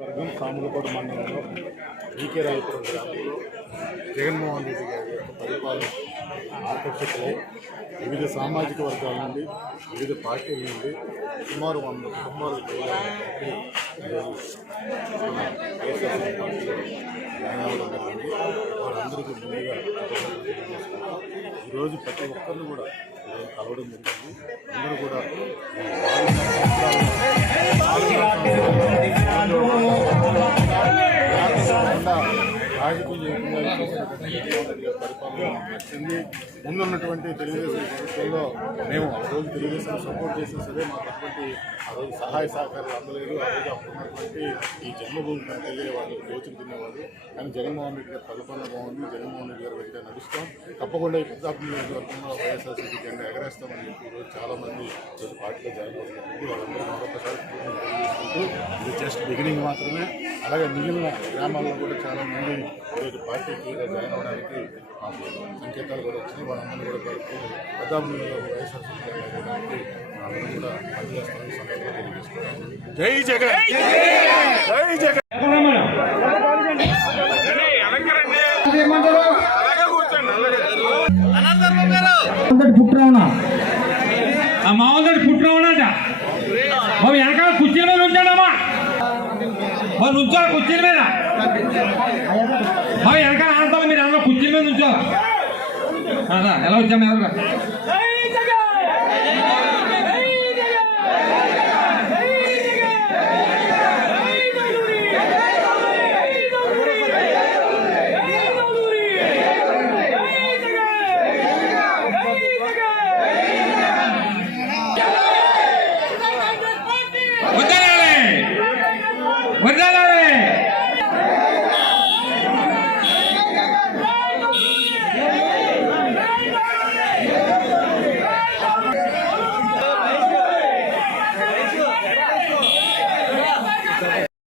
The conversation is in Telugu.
వర్గం సాములకోట మండలంలో ఈకే రాయపురం గ్రామంలో జగన్మోహన్ రెడ్డి గారి యొక్క పరిపాలన ఆకర్షితులై వివిధ సామాజిక వర్గాల నుండి వివిధ పార్టీల నుండి సుమారు 100 కుటుంబాలు వారందరికీ ముందుగా ఈరోజు ప్రతి ఒక్కరిని కూడా కలవడం జరిగింది. అందరూ కూడా నచ్చింది. ముందున్నటువంటి తెలుగుదేశం ప్రభుత్వంలో మేము ఆ రోజు తెలుగుదేశం సపోర్ట్ చేసినా సరే మాకు అటువంటి ఆ రోజు సహాయ సహకారాలు అందలేదు. ఆ రోజు అప్పుడున్నటువంటి ఈ జన్మభూమి కంటే వాళ్ళు దోచుకు తినేవాళ్ళు. కానీ జగన్మోహన్ రెడ్డి గారి పరిపాలన బాగుంది. జగన్మోహన్ రెడ్డి గారి వెంట నడుస్తాం. తప్పకుండా ఈ పెద్దాపురం నియోజకవర్గంలో వైఎస్ఆర్సీపీ జెండా ఎగరేస్తామని చెప్పి ఈరోజు చాలామంది ఈరోజు పార్టీలో జాయిన్ అవుతున్నారు. వాళ్ళందరూ మరొకసారి తెలియజేసుకుంటూ ఇది జస్ట్ బిగినింగ్ మాత్రమే. అలాగే మిగిలిన గ్రామాల్లో కూడా చాలామంది ఈరోజు పార్టీకి జాయిన్ అవ్వడానికి సంకేతాలు కూడా వచ్చినాయి. వాళ్ళందరూ కూడా పెద్దాపురం వైఎస్ఆర్సీపీ జెండా ఇవ్వడానికి వాళ్ళందరూ కూడా పనిచేస్తామని సందర్భంగా తెలియజేసుకుంటాం. జై జగన్, జై జగన్. మామూలు పుట్టినవాడట బాబు వెనకాల కుర్చీల మీద ఉంచాడమ్మా. బాబు నుంచోాలి కుర్చీల మీద. బాబు వెనకాల ఆడతాను మీరు అందరూ కుర్చీల మీద నుంచోాలి. ఎలా వచ్చాము ఎవరుగా వద్దాలి